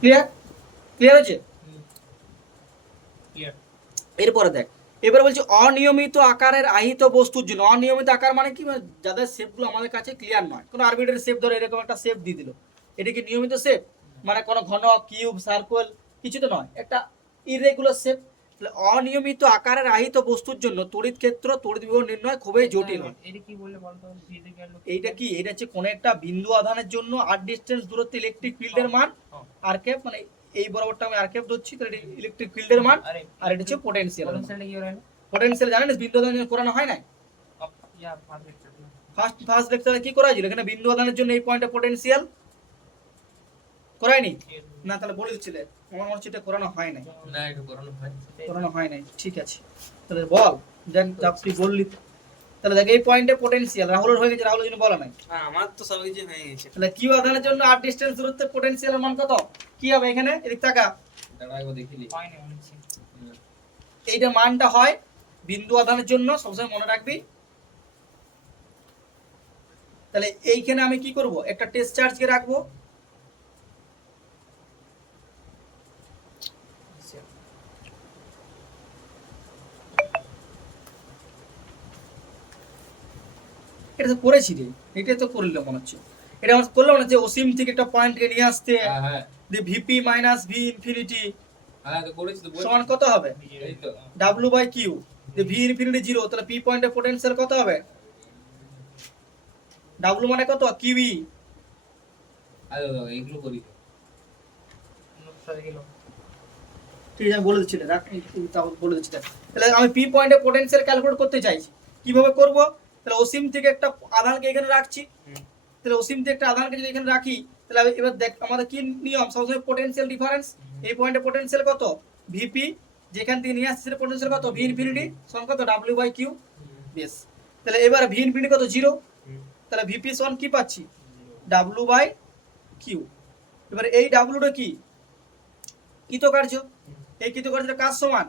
Clear? Clear হয়েছে? Clear. এরপরে দেখ, এবার বলছি অনিয়মিত আকারের আহিত বস্তুর জন্য। অনিয়মিত আকার মানে কি, মানে যাদের শেপগুলো আমাদের কাছে ক্লিয়ার নয়, কোনো আরবিটারি শেপ ধরে এরকম একটা শেপ দিয়ে দিল, এটা কি নিয়মিত শেপ? মানে কোনো ঘন কিউব সার্কেল কিছু তো নয়, একটা ইরেগুলার শেপ। অনিয়মিত আকারের আহিত বস্তুর জন্য তড়িৎ ক্ষেত্র তড়িৎ বিভব নির্ণয় খুবই জটিল হয়। এটা কি বললে বলতো? এইটা কি, এটা হচ্ছে কোন একটা বিন্দু আধানের জন্য আর ডিস্টেন্স দূরত্বে ইলেকট্রিক ফিল্ডের মান আর ক্যাপ, মানে এই বরাবরটা আমি আর ক্যাপ ধরছি, তাহলে এটা ইলেকট্রিক ফিল্ডের মান, আর এটা হচ্ছে পোটেনশিয়াল। পোটেনশিয়াল জানেন বিন্দু আধানের করানো হয় না? ফার্স্ট লেকচারে কি করা হয়েছিল? এখানে বিন্দু আধানের জন্য এই পয়েন্টে পোটেনশিয়াল করায়নি না? তাহলে বলে দিচ্ছিলে, আমার মনে হচ্ছে এটা করানো হয় নাই। না, এটা করানো হয় নাই, ঠিক আছে। তাহলে বল, দেখ তুই বললি, তাহলে দেখ এই পয়েন্টে পোটেনশিয়াল রাহুলের হয়ে গেছে, রাহুলের জন্য বলা নাই। হ্যাঁ, আমার তো সব কিছু হয়ে গেছে। তাহলে কিউ আধানের জন্য আর ডিসটেন্স দূরত্বে পোটেনশিয়ালের মান কত? কি হবে এখানে? এদিক তাকা, দাঁড়াও দেখিলি। এইটা মানটা হয় বিন্দু আধানের জন্য, সবসময় মনে রাখবি। তাহলে এইখানে আমি কি করব, একটা টেস্ট চার্জকে রাখবো। এটা তো করেছি রে, এটা তো করলাম মনে হচ্ছে, এটা আমরা করলাম না যে অসীম থেকে একটা পয়েন্টকে নিয়ে আসতে, হ্যাঁ যে ভিপি মাইনাস ভি ইনফিনিটি হ্যাঁ, তো করেছি তো। সমান কত হবে? এই তো ডাব্লিউ বাই কিউ। যে ভি ইনফিনিটি 0, তাহলে পি পয়েন্টের পোটেনশিয়াল কত হবে? ডাব্লিউ মানে কত? কিউই। আরে এইগুলো করি তো। ঠিক আছে, আমি বলে দিচ্ছি, তাও বলে দিচ্ছি। তাহলে আমি পি পয়েন্টে পোটেনশিয়াল ক্যালকুলেট করতে চাইছি, কিভাবে করব? তাহলে অসীম থেকে একটা আধানকে এখানে রাখছি, তাহলে অসীম থেকে একটা আধানকে যদি এখানে রাখি, তাহলে এবার দেখ আমাদের কি নিয়ম, সবসময় পোটেনশিয়াল ডিফারেন্স। এই পয়েন্টে পোটেনশিয়াল কত? ভিপি, যেখান থেকে নিয়ে আসছে সেটা পোটেনশিয়াল কত? ভি ইনফিনিটি সমান কত? W by Q. বেশ, তাহলে এবার ভি ইনফিনিটি কত? 0। তাহলে ভিপি সমান কি পাচ্ছি? W by Q. এবার এই ডাব্লিউটা কি? কৃতকার্য। এই কৃতকার্যটা কার সমান?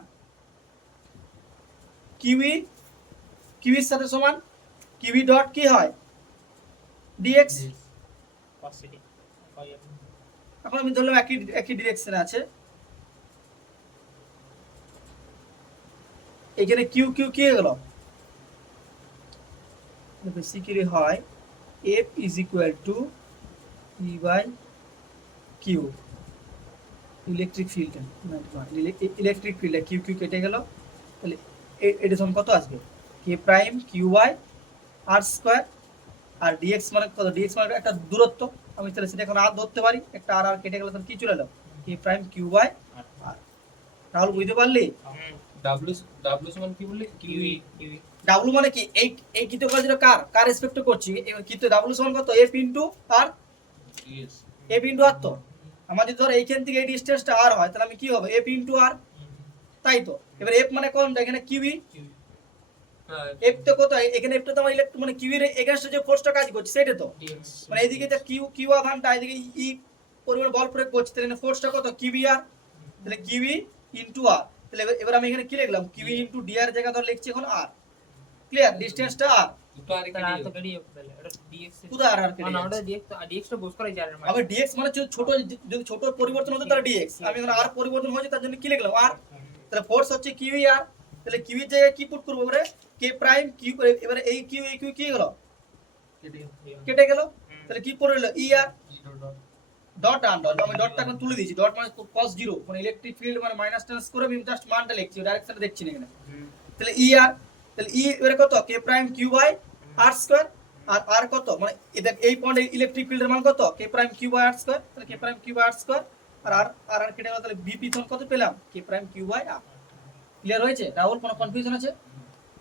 কিউই, কিউইর সাথে সমান কিউই ডট কি হয়? ডিএক্স। এখন আমি ধরলাম একই একই ডিরেকশনে আছে, এখানে কিউ কিউ কি হয়ে গেল? বেসিক্যালি হয় F is equal to E by Q. Electric field, electric field Q Q কেটে গেল, তাহলে এটা সমান কত আসবে? K prime Q by R square. আর ডিএক্স মানে কত? ডিএক্স মানে একটা দূরত্ব, আমি তাহলে সেটা এখন আর ধরতে পারি, একটা আর আর কেটে গেলে তাহলে কি চলে এলো? কে প্রাইম কিউ বাই আর। রাহুল বুঝতে পারলি? ডাব্লিউ ডাব্লিউ সমান কি বললি? কিউই। ডাব্লু মানে কি? এই এই কৃতকার্যটা কার কার রেসপেক্ট করছি? কিন্তু ডাব্লু সমান কত? এফ ইনটু আর। এফ ইনটু আর। তো আমার যদি ধর এইখান থেকে এই ডিসটেন্সটা আর হয়, তাহলে আমি কি হবে? এফ ইনটু আর, তাই তো? এবার এফ মানে কোন? এখানে কিউই। এফ তো কত? এখানে এফ তো আমার ইলেকট্রন মানে কিউইর এগেইনস্টে যে ফোর্সটা কাজ করছে সেটা তো, মানে এইদিকে যে কিউ কিউ আধানটা এদিকে ই পরিমাণ বল প্রয়োগ করছে, তাহলে ফোর্সটা কত? কিউই আর। তাহলে কিউই ইনটু আর। তাহলে এবার আমি এখানে কি লিখলাম? কিউই ইনটু ডি আর জায়গা ধর লিখছি এখন আর। ক্লিয়ার? ডিসটেন্সটা আর। দুটো আর কেটে আর তো কেটে যাবে তাহলে। এটা ডিএক্স কোথায় আর আর কেটে না, ওটা ডিএক্স টা বস করাই যায় না। আবার ডিএক্স মানে ছোট, যদি ছোট পরিবর্তন হতো তাহলে ডিএক্স, আমি এখন আর পরিবর্তন হয়েছে তার জন্য কি লিখলাম? আর। তাহলে ফোর্স হচ্ছে কিউই আর, তাহলে কিউই এর জায়গায় কি পুট করব? এবারে কে প্রাইম কিউ, এবারে এই কিউ কি গেল? কেটে গেল, তাহলে কি পড়ে রইল? ই আর ডট আর ডট। আমি ডটটা এখন তুলে দিয়েছি, ডট মানে cos 0, মানে ইলেকট্রিক ফিল্ড মানে মাইনাস টার্নস করে আমি জাস্ট মানটা লিখছি, ডাইরেকশনটা দেখছি না এখানে। তাহলে ই আর, তাহলে ই এর কত? K prime Q by R square. আর আর কত? মানে এটা এই পয়েন্টে ইলেকট্রিক ফিল্ডের মান কত? K prime Q by R square. তাহলে K prime Q by R square, আর আর আর আর কেটে গেল, তাহলে বিপি তখন কত পেলাম? K prime Q by R. Clear হয়েছে? রাহুল কোনো কনফিউশন আছে?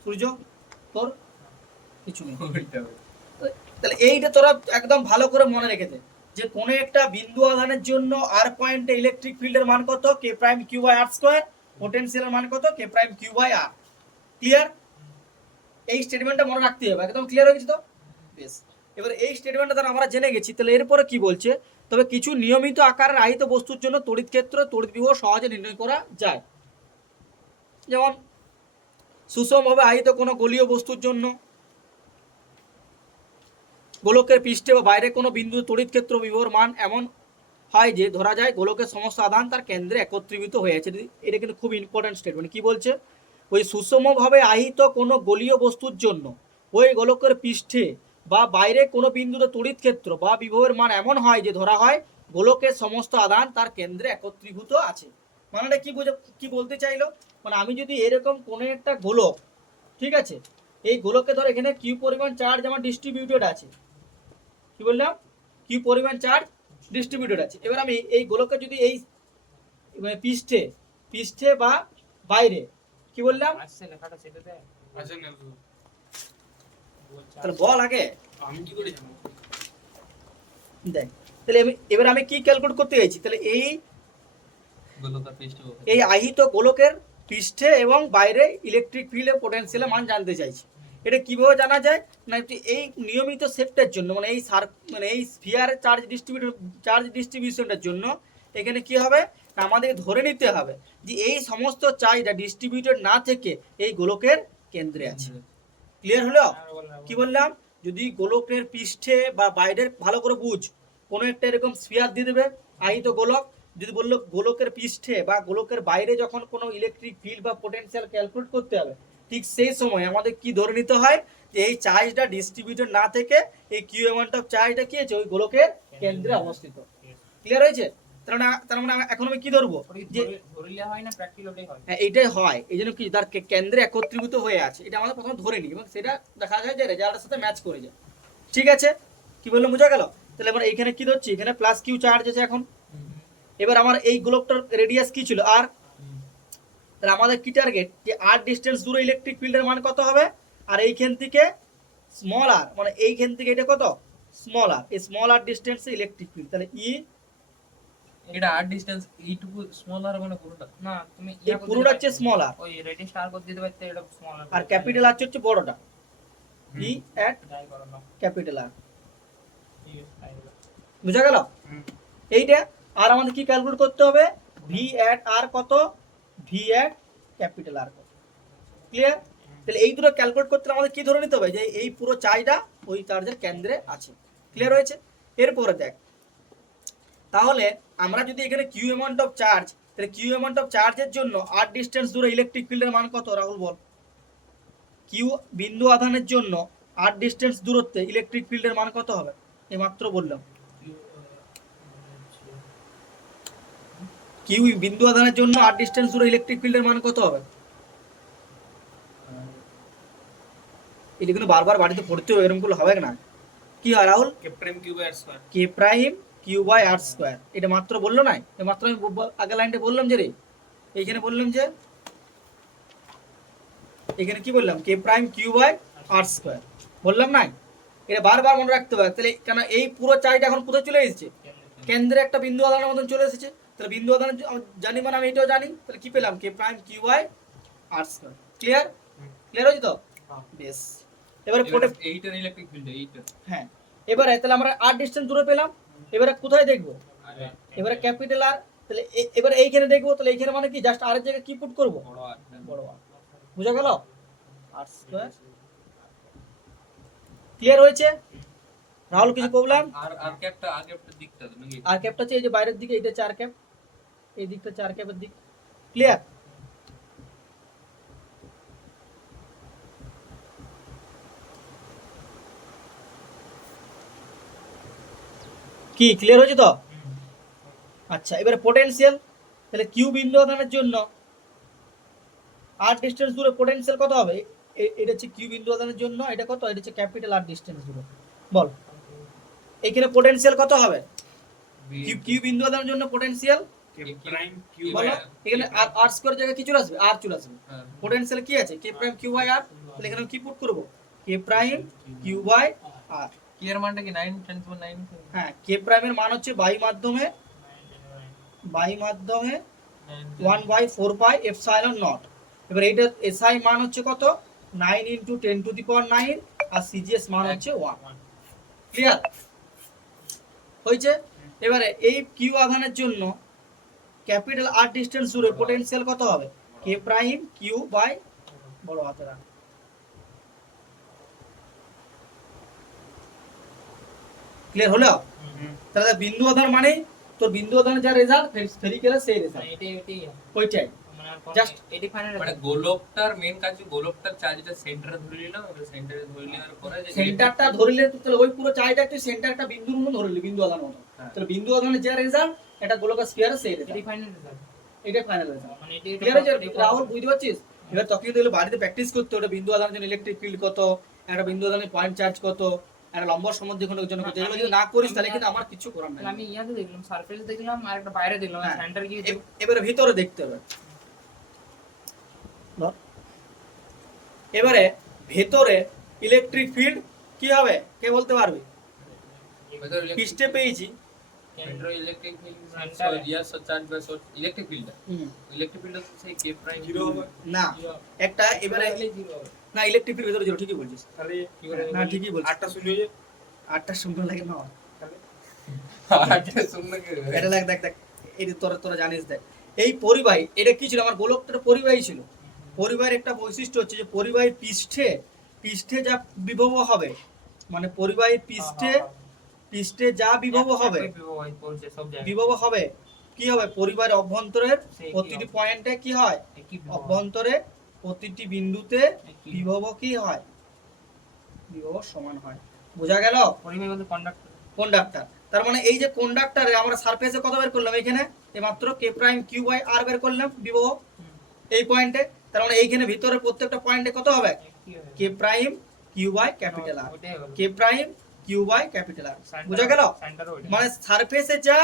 সূর্য তোর কিছু নেই? তাহলে এইটা তোরা একদম ভালো করে মনে রেখে দে, যে কোনো একটা বিন্দু আধানের জন্য আর পয়েন্টে ইলেকট্রিক ফিল্ডের মান কত? K prime Q by R square. পোটেনশিয়ালের মান কত? K prime Q by R. Clear? এই স্টেটমেন্টটা মনে রাখতে হবে, একদম ক্লিয়ার হয়ে গেছে তো? বেশ, এবার এই স্টেটমেন্টটা দ্বারা আমরা জেনে গেছি, তাহলে এরপরে কি বলছে? তবে কিছু নিয়মিত আকারের আহিত বস্তুর জন্য তড়িৎ ক্ষেত্র তড়িৎ বিভব সহজে নির্ণয় করা যায়। যেমন সুষমভাবে আহিত কোনো গোলীয় বস্তুর জন্য গোলকের পৃষ্ঠে বা বাইরে কোনো বিন্দু তড়িৎ ক্ষেত্র বিভবের মান এমন হয় যে ধরা যায় গোলকের সমস্ত আধান তার কেন্দ্রে একত্রীভূত হয়ে আছে। এটা কিন্তু খুব ইম্পর্টেন্ট স্টেটমেন্ট। কি বলছে, ওই সুষমভাবে আহিত কোনো গলীয় বস্তুর জন্য ওই গোলকের পৃষ্ঠে বা বাইরে কোনো বিন্দুতে তড়িৎ ক্ষেত্র বা বিভবের মান এমন হয় যে ধরা হয় গোলকের সমস্ত আধান তার কেন্দ্রে একত্রীভূত আছে। মানে কি বলতে চাইলো, মানে আমি যদি এরকম কোনো একটা গোলক, ঠিক আছে, এই গোলকে ধর এখানে কিউ পরিমাণ চার্জ আমার ডিস্ট্রিবিউটেড আছে, কি বললাম, কিউ পরিমাণ চার্জ ডিস্ট্রিবিউটেড আছে। এবার আমি এই গোলকে যদি এই পৃষ্ঠে পৃষ্ঠে বা বাইরে, কি বললাম, আসছে লেখাটা সেটাতে আচ্ছা না তাহলে বল আগে, আমি কি করে জানবো? দেখ তাহলে এবার আমি কি ক্যালকুলেট করতে চাইছি, তাহলে গোলকের পৃষ্ঠ এই আহিত গোলকের পৃষ্ঠে এবং বাইরে ইলেকট্রিক ফিল্ডের পোটেনশিয়ালের মান জানতে চাইছি। এটা কিভাবে জানা যায় না, এই নিয়মিত শেপটার জন্য মানে এই স্ফিয়ার চার্জ ডিস্ট্রিবিউশনটার জন্য এখানে কি হবে না, আমাদের ধরে নিতে হবে যে এই সমস্ত চার্জটা ডিস্ট্রিবিউটেড না থেকে এই গোলকের কেন্দ্রে আছে। ক্লিয়ার হলো? কি বললাম, যদি গোলকের পৃষ্ঠে বা বাইরের, ভালো করে বুঝ, কোনো একটা এরকম স্ফিয়ার দিয়ে দেবে আহিত গোলক, যদি বললো গোলকের পৃষ্ঠে বা গোলকের বাইরে যখন কোনো ইলেকট্রিক ফিল্ড বা পোটেনশিয়াল ক্যালকুলেট করতে হবে, ঠিক সেই সময় আমাদের কি ধরে নিতে হয় যে এই চার্জটা ডিস্ট্রিবিউটেড না থেকে এই কিউ অ্যামাউন্ট অফ চার্জটা কি আছে ওই গোলকের কেন্দ্রে অবস্থিত। ক্লিয়ার হয়েছে? তার মানে এখন আমি কি ধরবো যে ধরিলে হয় না প্র্যাকটিক্যালি হয়, হ্যাঁ এইটাই হয়, এই জন্য কি তার কেন্দ্রে একত্রীভূত হয়ে আছে, এটা আমাদের প্রথমে ধরে নিই এবং সেটা দেখা যায় যে রেজাল্টের সাথে ম্যাচ করে যায়। ঠিক আছে, কি বললাম বোঝা গেল? তাহলে আমরা এইখানে কি ধরছি, এখানে প্লাস কিউ চার্জ আছে এখন। এবার আমার এই গোলকটার রেডিয়াস কি ছিল আর, তাহলে আমাদের কি টার্গেট যে আর ডিস্টেন্স দূরে ইলেকট্রিক ফিল্ডের মান কত হবে, আর এইখান থেকে স্মল আর, মানে এইখান থেকে এটা কত স্মল আর, এই স্মল আর ডিস্টেন্সে ইলেকট্রিক ফিল্ড, তাহলে ই এটা আর ডিসটেন্স এইটুকু স্মল আর মানে পুরোটা না তুমি এই পুরোটা হচ্ছে স্মল আর, ওই রেডিয়াস স্টার করে দিতে পারতে, এটা স্মল আর ক্যাপিটাল আর হচ্ছে বড়টা, ই অ্যাট ট্রাই করো না, ক্যাপিটাল আর। ট্রাই করো। বুঝা গেল? এইটা আর আমাদের কি ক্যালকুলেট করতে হবে, ভি অ্যাট আর কত, ভি অ্যাট ক্যাপিটাল আর কত। ক্লিয়ার? তাহলে এই দুটো ক্যালকুলেট করতে আমাদের কি ধরে নিতে হবে যে এই পুরো চার্জটা ওই চার্জের কেন্দ্রে আছে। ক্লিয়ার হয়েছে? এরপরে দেখ, তাহলে আমরা যদি এখানে কিউ অ্যামাউন্ট অফ চার্জ, তাহলে কিউ অ্যামাউন্ট অফ চার্জের জন্য আর ডিস্টেন্স দূরে ইলেকট্রিক ফিল্ডের মান কত, রাহুল বল। কিউ বিন্দু আধানের জন্য আর ডিস্টেন্স দূরত্বে ইলেকট্রিক ফিল্ডের মান কত হবে, এইমাত্র বললাম। কিউ বিন্দু আধানের জন্য আর ডিস্টেন্স দূরে ইলেকট্রিক ফিল্ডের মান কত হবে, এটা কিন্তু বারবার বাড়িতে পড়তে হবে, এরকম করলে হবে না। কি হয় Rahul, K prime cube R square K prime Q by R square, এটা মাত্র বললো না, মাত্র আমি আগের লাইনটা বললাম যে রে, এইখানে বললাম যে এখানে কি বললাম, K prime Q by R square বললাম না, এটা বারবার মনে রাখতে হবে। তাহলে কেন এই পুরো চার্জটা এখন কোথায় চলে এসেছে, কেন্দ্রে একটা বিন্দু আধানের মতন চলে এসেছে, তাহলে বিন্দু আধান জানি মানে আমি এটাও জানি, তাহলে কি পেলাম, K prime Q by R square. Clear? Clear হয়েছে তো? বেশ, এবারে এইটার ইলেকট্রিক ফিল্ড এইটা হ্যাঁ, এবারে তাহলে আমরা আর ডিস্টেন্স দূরে পেলাম, এবারে কোথায় দেখবো, এবারে ক্যাপিটাল আর, তাহলে এবারে এইখানে দেখবো, তাহলে এইখানে মানে কি জাস্ট আর এর জায়গায় কি পুট করব, বড় আর বড় আর। বুঝা গেল? আর স্কয়ার। ক্লিয়ার হয়েছে? রাহুল কিছু প্রবলেম? আর আর ক্যাপটা আগে একটা দিকটা নাকি আর ক্যাপটা হচ্ছে এই যে বাইরের দিকে, এটা চার ক্যাপ, এই দিকটা চার ক্যাপের দিক। ক্লিয়ার? কি ক্লিয়ার হয়েছে তো? আচ্ছা, এবারে পোটেনশিয়াল, তাহলে কিউ বিন্দু আধানের জন্য আর ডিস্টেন্স দূরে পোটেনশিয়াল কত হবে, এটা হচ্ছে কিউ বিন্দু আধানের জন্য, এটা কত, এটা হচ্ছে ক্যাপিটাল আর ডিস্টেন্স দূরে, বল এখানে পোটেনশিয়াল কত হবে, কিউ বিন্দু আধানের জন্য পোটেনশিয়াল কে প্রাইম কিউব বলো, এখানে আর স্কয়ার জায়গায় কি চলে আসবে, আর চলে আসবে, পোটেনশিয়াল কি আছে, K prime Q by R, তাহলে এখানে কি পুট করব, K prime Q by R. Clear মানটা কি 9 10 9 হ্যাঁ, কে প্রাইমের মান হচ্ছে বায়ু মাধ্যমে 1 বাই 4 পাই এপসাইলন নট। এবার এইটা এসআই মান হচ্ছে কত, 9 ইনটু 10 টু দি পাওয়ার 9, আর সিজিএস মান হচ্ছে 1। ক্লিয়ার হয়েছে? এবারে এই কিউ আধানের জন্য ক্যাপিটাল আর ডিস্টেন্স দূরে পোটেনশিয়াল কত হবে, কে প্রাইম কিউ বাই বড় হাতের আর। ক্লিয়ার হলো? তাহলে বিন্দু আধান মানে তোর বিন্দু আধানে যা রেজাল্ট স্ফেরিক্যালের সেই রেজাল্ট মানে এটাই ওইটাই মানে Just- এটি ফাইনাল মানে গোলকটার মেন কাজ কি, গোলকটার চার্জটা সেন্টারে ধরে নিলাম, সেন্টারে ধরে নেওয়ার পরে যে সেন্টারটা ধরলে তাহলে ওই পুরো চাইটা তুই সেন্টার একটা বিন্দুর মতো ধরলি, বিন্দু আধান মতো। হ্যাঁ। তাহলে বিন্দু আধানে যে রেজাল্ট এটা গোলকের স্ফিয়ারের সেই এটি রেজাল্ট, ফাইনাল রেজাল্ট এটাই ফাইনাল রেজাল্ট। মানে এটি ক্লিয়ার হয়েছে রাহুল, বুঝতে পারছিস? এবার তখন তুই বাড়িতে প্র্যাকটিস করতে, ওটা বিন্দু আধানের জন্য ইলেকট্রিক ফিল্ড কত, একটা বিন্দু আধানের পয়েন্ট চার্জ কত, একটা লম্ব সমদ্বিখণ্ডের জন্য কত, এগুলো যদি না করিস তাহলে কিন্তু আমার কিছু করার নাই। আমি ইয়াতে দেখলাম সারফেস দেখলাম আর একটা বাইরে দেখলাম হ্যাঁ। সেন্টার কি এবারে ভিতরে দেখতে হবে। ধর। এবারে ভেতরে ইলেকট্রিক ফিল্ড কি হবে কে বলতে পারবে? ভেতরে পৃষ্ঠে পেয়েছি। কেন্দ্র ইলেকট্রিক ফিল্ড Center এ। ইয়ার charge by electric field, hmm, electric field সেই কে প্রাইম জিরো হবে না একটা এবারে জিরো হবে না ইলেকট্রিক ফিল্ড ভেতরে জিরো, ঠিকই বলছিস। তাহলে কি করে না ঠিকই বলছিস, 8টা শূন্য হয়ে যায় 8টা শূন্য লাগে না, তাহলে আচ্ছা শুন না কি এটা দেখ দেখ দেখ, এই যে তোরা তোরা জানিস দেখ, এই পরিবাহী এটা কি ছিল, আমার গোলকটা পরিবাহী ছিল। পরিবাহীর একটা বৈশিষ্ট্য হচ্ছে যে পরিবাহীর পৃষ্ঠে পৃষ্ঠে যা বিভব হবে, মানে পরিবাহীর পৃষ্ঠে যা বিভব হবে, বিভব পড়ছে সব জায়গায় বিভব হবে কি হবে, পরিবাহীর অভ্যন্তরের সেই কি প্রতিটি হবে? পয়েন্টে কি হয়, কি বিভব অভ্যন্তরে প্রতিটি বিন্দুতে কি বিভব কি হয়, বিভব সমান হয়। বোঝা গেল? পরিবাহী বলতে কন্ডাক্টর কন্ডাক্টর, তার মানে এই যে কন্ডাক্টরে আমরা সারফেসে কত বের করলাম, এখানে মাত্র কে প্রাইম কিউ বাই আর বের করলাম বিভব এই পয়েন্টে, তার মানে এইখানে ভিতরে প্রত্যেকটা পয়েন্টে কত হবে, কি হবে K prime Q by capital R, ওটাই হলো K prime Q by capital R. বোঝা গেল? সেন্টার ওইটা মানে সারফেসে যা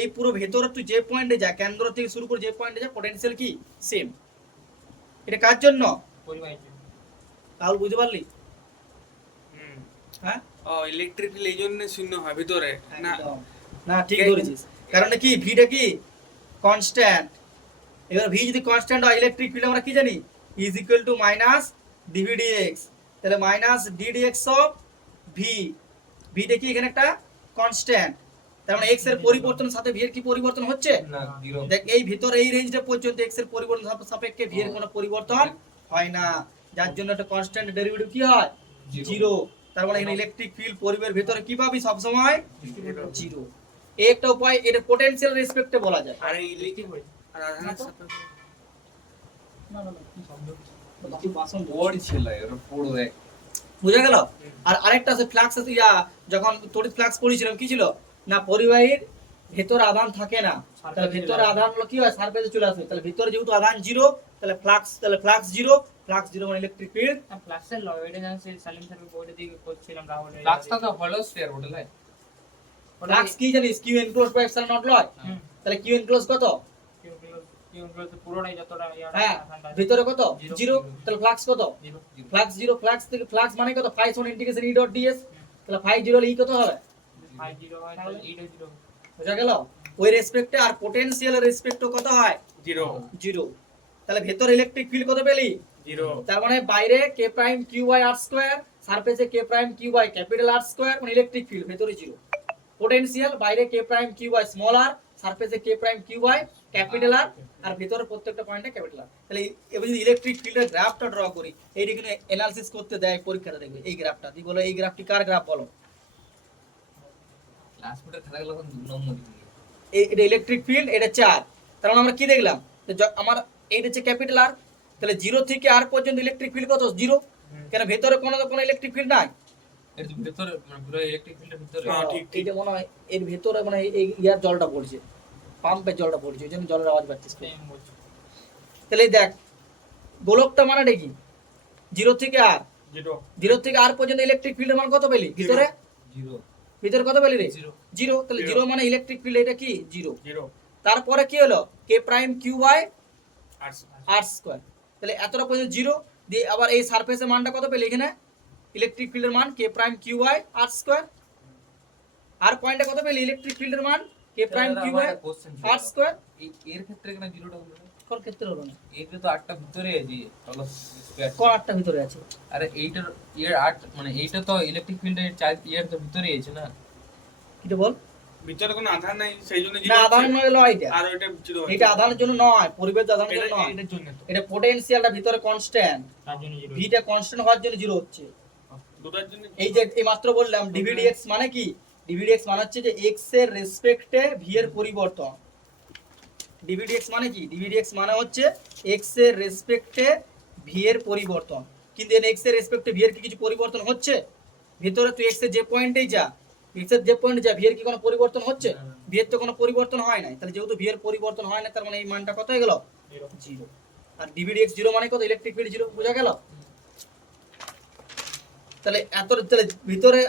এই পুরো ভেতরে তুই যে পয়েন্টে যা, কেন্দ্র থেকে শুরু করে যে পয়েন্টে যা, পটেনশিয়াল কি সেম। এটা কার জন্য পরিবাহী তাহলে বুঝতে পারলি? হ্যাঁ ও ইলেকট্রিক ফিল্ড এই জন্য শূন্য হয় ভিতরে না একদম। না ঠিক ধরেছিস, কারণ কি ভিটা কি কনস্ট্যান্ট। এবার ভি যদি কনস্ট্যান্ট হয় ইলেকট্রিক ফিল্ড আমরা কি জানি is equal to minus dV dx, তাহলে minus d dx of V, ভিটা কি এখানে একটা কনস্ট্যান্ট, তার মানে এক্স এর পরিবর্তনের সাথে ভি এর কি পরিবর্তন হচ্ছে, না জিরো দেখ এই ভিতর এই রেঞ্জটা পর্যন্ত এক্স এর পরিবর্তন সাপেক্ষে ভি এর কোনো পরিবর্তন হয় না, যার জন্য একটা কনস্ট্যান্ট ডেরিভেটিভ কি হয় জিরো। তার মানে এখানে ইলেকট্রিক ফিল্ড পরিবের ভিতরে কি পাবি সব সময় জিরো। এই একটা উপায়, এটা পটেনশিয়াল রেসপেক্টে বলা যায়। আর কি ইলেকট্রিক বলছে আর আধানের সাথে না না না কি শব্দ কি বাসন ওর ছিল এর পুরো এক বুঝা গেল? আর আরেকটা আছে ফ্লাক্স আছে, ইয়া যখন তড়িৎ ফ্লাক্স পড়েছিলাম কি ছিল না, পরিবাহীর ভেতর আধান থাকে না, তাহলে ভেতরে আধান হলো কি হয় সারফেসে চলে আসবে, তাহলে ভিতরে যেহেতু আধান জিরো তাহলে ফ্লাক্স জিরো মানে ইলেকট্রিক ফিল্ড। ফ্লাক্সের ল এটা জানেন সেই সালিম স্যার বইটা দিয়ে করছিলাম রাহুল ফ্লাক্সটা তো হলো স্ফিয়ার বটে লাই ফ্লাক্স কি জানিস Q enclose by epsilon not লয়, তাহলে কিউ এনক্লোজ কত, পুরোটাই যতটা হ্যাঁ ভিতরে কত Zero. জিরো, তাহলে ফ্লাক্স কত, জিরো ফ্লাক্স জিরো, ফ্লাক্স থেকে ফ্লাক্স মানে কত ফাই সমান ইন্টিগ্রেশন ই ডট ডিএস, তাহলে ফাই জিরো ই কত হবে, 5 0 হয় তাহলে 8 0 বুঝা গেল? ওই রেসপেক্টে আর পটেনশিয়ালের রেসপেক্টে কত হয় জিরো জিরো, তাহলে ভেতর ইলেকট্রিক ফিল্ড কত পেলি, জিরো তার মানে বাইরে K prime Q by R square, সারফেসে K prime Q by capital R square, মানে ইলেকট্রিক ফিল্ড ভেতরে জিরো। পটেনশিয়াল বাইরে K prime Q by small R, সারফেসে K prime Q by capital R, আর ভেতরে প্রত্যেকটা পয়েন্টে ক্যাপিটাল আর। তাহলে এবার যদি ইলেকট্রিক ফিল্ডের গ্রাফটা ড্র করি, এইটা কিন্তু অ্যানালিসিস করতে দেয় পরীক্ষাটা, দেখবে এই গ্রাফটা তুই বলো এই গ্রাফটি কার গ্রাফ বলো, ক্লাস ফুটের খেলাগুলো এখন 2 নম্বর এটা ইলেকট্রিক ফিল্ড, এটা চার্জ, তার মানে আমরা কি দেখলাম আমার এইটা হচ্ছে ক্যাপিটাল আর, তাহলে জিরো থেকে আর পর্যন্ত ইলেকট্রিক ফিল্ড কত জিরো, কেন ভেতরে কোনো ইলেকট্রিক ফিল্ড নাই, এর ভিতরে মানে পুরো ইলেকট্রিক ফিল্ডের ভিতরে হ্যাঁ, ঠিক, ঠিক। এইটা মনে হয় এর ভেতরে মানে এই ইয়ার জলটা পড়ছে, পাম্পের জলটা পড়ছে, ওই জন্য জলের আওয়াজ পাচ্ছিস। সেম বলছি তাহলে এই দেখ গোলকটা মানে কি জিরো থেকে আর, জিরো জিরো থেকে আর পর্যন্ত ইলেকট্রিক ফিল্ডের মান কত পেলি ভিতরে, জিরো ভিতরে কত পেলি রে জিরো জিরো, তাহলে Zero. জিরো মানে ইলেকট্রিক ফিল্ড, এটা কি জিরো। জিরো তারপরে কি হলো K prime Q by R R square, তাহলে এতটা পর্যন্ত জিরো দিয়ে আবার এই সারফেসের মানটা কত পেলি এখানে ইলেকট্রিক ফিল্ডের মান K prime Q by R square, R পয়েন্টে কত পেলি ইলেকট্রিক ফিল্ডের মান K prime Q by R square, এর ক্ষেত্রে কেন জিরোটা হলো না? কোন ক্ষেত্রে হলো না, এর তো 8টা ভিতরে আছে হলো স্কয়ার কোন আটটা ভিতরে আছে, আরে এইটার এর 8 মানে এইটা তো ইলেকট্রিক ফিল্ডের চার্জ এর তো ভিতরে আছে না, কিটা বল, ভিতরে কোনো আধার নাই সেই জন্য না জিরো আধান হচ্ছে। নয় লয় এটা, আর ওইটা জিরো এটা আধানের জন্য নয়, পরিবেশ আধানের জন্য নয়, এটার জন্য তো এটা পটেনশিয়ালটা ভিতরে কনস্ট্যান্ট, তার জন্য জিরো ভিটা কনস্ট্যান্ট হওয়ার জন্য জিরো হচ্ছে। দুটার জন্য এই যে এই মাত্র বললাম ডিভিডিএক্স মানে কি, ডিভিডিএক্স মানে হচ্ছে যে এক্স এর রেসপেক্টে ভি এর পরিবর্তন। ডিভিডিএক্স মানে কি? ডিভিডিএক্স মানে হচ্ছে এক্স এর রেসপেক্টে ভি এর পরিবর্তন। কিন্তু এর এক্স এর রেসপেক্টে ভি এর কি কিছু পরিবর্তন হচ্ছে? ভিতরে তুই এক্স এর যে পয়েন্টেই যা, এক্স এর যে পয়েন্টে যা, ভি এর কি কোনো পরিবর্তন হচ্ছে? ভি এর তো কোনো পরিবর্তন হয় নাই। তাহলে যেহেতু ভি এর পরিবর্তন হয় না, তার মানে এই মানটা কত হয়ে গেল? 0। আর ডিভিডিএক্স 0 মানে কত? Electric field 0। বোঝা গেল? তাহলে তাহলে ভিতরে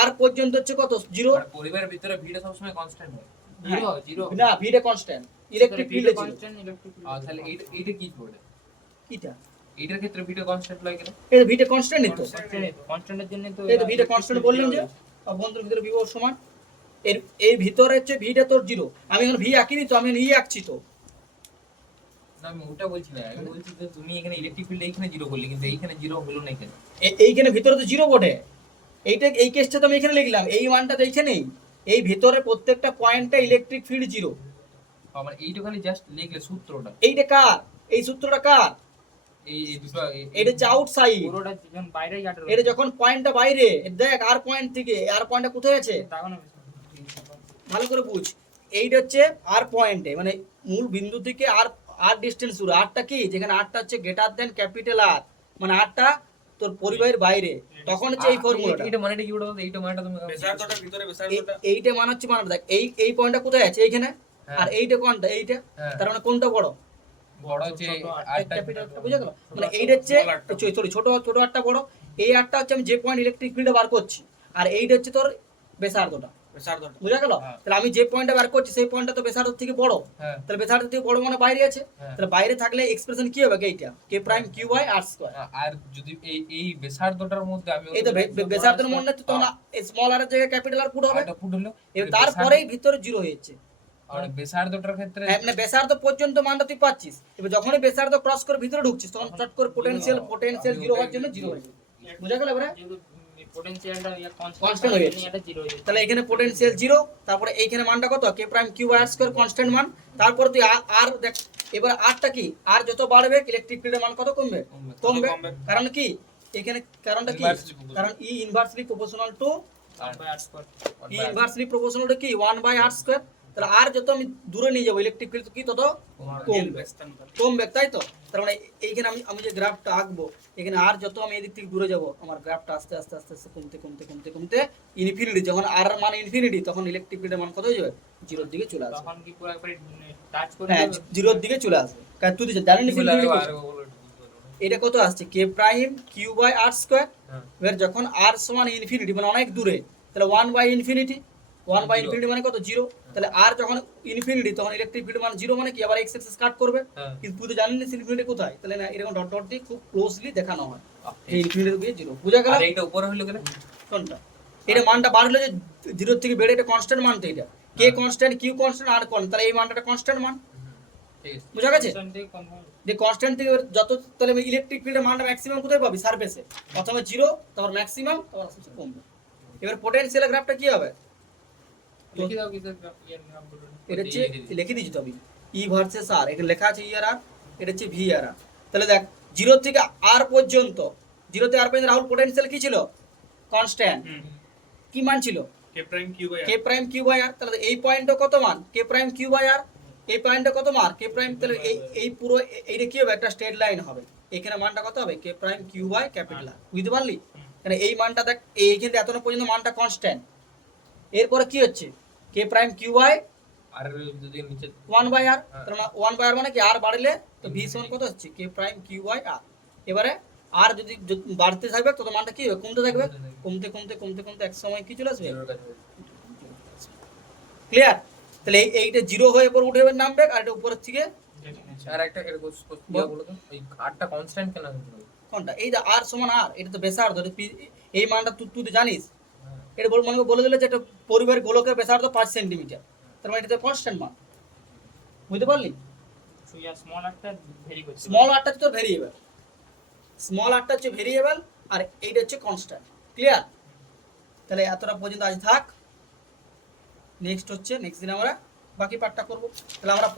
আর পর্যন্ত হচ্ছে কত? 0। আর পরিবারের ভিতরে ভিড় সবসময় কনস্ট্যান্ট হয়। জিরো জিরো না, ভিটা constant, electric field 0। Constant electric আর তাহলে এইটা কি বলে? কিটা? এইটার ক্ষেত্রে ভিড় কনস্ট্যান্ট লাগে কেন? এই ভিটা কনস্ট্যান্টই তো। কনস্ট্যান্টের জন্য তো এই তো ভিটা কনস্ট্যান্ট বললাম যে অভ্যন্তর ভিতরে ভি ওর সমান। এর ভিতরে হচ্ছে ভিটা তোর 0। আমি এখন ভি আঁকিনি তো, আমি ই আঁকছি তো। না আমি ওটা বলছি না, আমি বলছি যে তুমি এখানে ইলেকট্রিক ফিল্ড এইখানে জিরো করলে, কিন্তু এইখানে জিরো হলো না কেন? এইখানে ভিতরে তো 0 বটে। এইটা এই কেসটা তো আমি এখানে লিখলাম, এই মানটা তো এইখানেই। এই ভিতরে প্রত্যেকটা পয়েন্টে ইলেকট্রিক ফিল্ড 0। আমার এইটুখানি জাস্ট লিখলে সূত্রটা, এইটা কার? এই সূত্রটা কার? এই দুটো এটা হচ্ছে আউটসাইড। পুরোটা যখন বাইরে যাবে এটা যখন পয়েন্টটা বাইরে, দেখ আর পয়েন্ট থেকে, আর পয়েন্টটা কোথায় আছে? তখন ভালো করে বুঝ। এইটা হচ্ছে আর পয়েন্টে, মানে মূল বিন্দু থেকে আর আর ডিসটেন্স দূরে। আরটা কি? যেখানে আরটা হচ্ছে গ্রেটার দেন ক্যাপিটাল আর, মানে আরটা তোর পরিবাহের বাইরে, তখন হচ্ছে এই ফর্মুলাটা। এইটা মানেটা কি বলতো? এইটা মানেটা তুমি ব্যাসার্ধটার ভিতরে ব্যাসার্ধটা এইটা মানে হচ্ছে, মানে দেখ এই পয়েন্টটা কোথায় আছে? এইখানে। হ্যাঁ। আর এইটা কোনটা? এইটা। হ্যাঁ। তার মানে কোনটা বড়? বড় যে আটটা ক্যাপিটাল। বুঝা গেল? মানে এইটা হচ্ছে সরি, ছোট ছোট আরটা বড়। এই আরটা হচ্ছে আমি যে পয়েন্ট ইলেকট্রিক ফিল্ড বার করছি, আর এইটা হচ্ছে তোর ব্যাসার্ধটা। ব্যাসার্ধটা বুঝা গেল? হ্যাঁ। তাহলে আমি যে পয়েন্টটা বার করছি সেই পয়েন্টটা তো ব্যাসার্ধ থেকে বড়। হ্যাঁ তাহলে ব্যাসার্ধ থেকে বড় মানে বাইরে আছে। হ্যাঁ। তাহলে বাইরে থাকলে এক্সপ্রেশন কি হবে? এইটা K prime Q by R square. আর যদি এই ব্যাসার্ধটার মধ্যে আমি এই তো ব্যাসার্ধের মধ্যে তো তখন স্মল আর এর জায়গায় ক্যাপিটাল আর পুট হবে। এটা পুট হলো। এবার তারপরেই ভিতরে 0 হয়েছে। আর ব্যাসার্ধটার ক্ষেত্রে মানে ব্যাসার্ধ পর্যন্ত মানটা তুই পাচ্ছিস। এবার যখনই ব্যাসার্ধ ক্রস করে ভিতরে ঢুকছিস, তখন চট করে পোটেনশিয়াল 0 হওয়ার জন্য 0 হয়ে যাবে। বুঝা গেল? এবারে পোটেনশিয়ালটা কনস্ট্যান্ট হয়ে যাচ্ছে। এটা 0 হয়ে যাবে। তাহলে এখানে পোটেনশিয়াল 0, তারপরে এইখানে মানটা কত? K prime Q R square constant মান। তারপরে তুই আর দেখ, এবার আরটা কি? আর যত বাড়বে ইলেকট্রিক ফিল্ডের মান কত কমবে? কমবে। কারণ কি? এখানে কারণটা কি? কারণ E inversely proportional to proportional to কি 1/r স্কয়ার। তাহলে আর যত আমি দূরে নিয়ে যাব ইলেকট্রিক ফিল্ড কি তত কমবে। কমবে, তাই তো? তার মানে এইখানে আমি যে গ্রাফটা আঁকবো, এখানে আর যত আমি এদিক থেকে দূরে যাব, আমার গ্রাফটা আস্তে আস্তে আস্তে আস্তে কমতে কমতে কমতে কমতে ইনফিনিটি, যখন আর মান ইনফিনিটি, তখন ইলেকট্রিক ফিল্ডের মান কত হয়ে যাবে? 0 এর দিকে চলে আসবে। তখন কি পুরো একবারে টাচ করে হ্যাঁ, 0 এর দিকে চলে আসবে। কারণ তুই তো জানেন এটা কত আসছে? K prime Q by R square. এবার যখন আর সমান ইনফিনিটি, মানে অনেক দূরে, তাহলে 1 বাই ইনফিনিটি। 1 বাই ইনফিনিটি মানে কত? 0। তাহলে আর যখন ইনফিনিটি, তখন ইলেকট্রিক ফিল্ড মানে 0, মানে কি আবার এক্স এক্সিস কাট করবে। কিন্তু তুই তো জানেন না ইনফিনিটি কোথায়। তাহলে না এরকম ডট ডট দিয়ে খুব ক্লোজলি দেখানো হয় যে ইনফিনিটি দিয়ে 0। বুঝা গেল? আর এইটা উপরে হলো কেন? কোনটা? এটা মানটা বাড়লে যে 0 থেকে বেড়ে, এটা কনস্ট্যান্ট মান তো। এটা কে কনস্ট্যান্ট, কিউ কনস্ট্যান্ট, আর কনস্ট্যান্ট, তাহলে এই মানটা কনস্ট্যান্ট মান। ঠিক আছে। বুঝা গেছে? কনফার্ম যে কনস্ট্যান্ট থেকে যত, তাহলে ইলেকট্রিক ফিল্ডের মানটা ম্যাক্সিমাম কোথায় পাবি? সারফেসে। প্রথমে 0, তারপর ম্যাক্সিমাম, তারপর আস্তে আস্তে কমবে। এবার পোটেনশিয়াল গ্রাফটা কি হবে? লিখে দাও কি স্যার গ্রাফিয়ার নাম বলুন। এটা হচ্ছে লিখে দিচ্ছি তো আমি, ই ভার্সেস আর, এখানে লেখা আছে ই আর আর, এটা হচ্ছে ভি আর আর। তাহলে দেখ 0 থেকে আর পর্যন্ত, 0 থেকে আর পর্যন্ত রাহুল পোটেনশিয়াল কি ছিল? কনস্ট্যান্ট। কি মান ছিল? K prime Q by K prime Q by R. তাহলে এই পয়েন্টটা কত মান? K prime Q by R. এই পয়েন্টটা কত মান? K prime. তাহলে এই পুরো এইটা কি হবে? একটা স্ট্রেট লাইন হবে। এখানে মানটা কত হবে? K prime Q by capital R. বুঝতে পারলি? মানে এই মানটা দেখ, এইখান থেকে এতটা পর্যন্ত মানটা কনস্ট্যান্ট। এরপরে কি হচ্ছে? কে প্রাইম কিউ বাই আর যদি নিচে 1 বাই আর। তাহলে 1 বাই আর মানে কি? আর বাড়লে তো ভি সমান কত হচ্ছে? কে প্রাইম কিউ বাই আর। এবারে আর যদি বাড়তে থাকবে, তত মানটা কি হবে? কমতে থাকবে। কমতে কমতে কমতে কমতে এক সময় কি চলে আসবে? জিরোর কাছে। ক্লিয়ার? তাহলে এইটা 0 হয়ে উপর উঠে নামবে, আর এটা উপরের থেকে আর একটা বলো তো, এই আরটা কনস্ট্যান্ট কেন হলো? কোনটা? এই যে আর সমান আর, এটা তো ব্যাসার্ধ। এই মানটা তুই তো জানিস। এটা মনে বলে দিলে যে এটা পরিবারের গোলকের ব্যাসার্ধ 5 সেন্টিমিটার। তার মানে এটা তো কনস্ট্যান্ট মান। বুঝতে পারলি? সুইয়া স্মল একটা ভেরি করছে। স্মল আরটা হচ্ছে তোর ভেরিয়েবল, স্মল আরটা হচ্ছে ভেরিয়েবল, আর এইটা হচ্ছে কনস্ট্যান্ট। ক্লিয়ার? তাহলে এতটা পর্যন্ত আজ থাক। নেক্সট দিন আমরা বাকি পার্টটা করব। তাহলে আমরা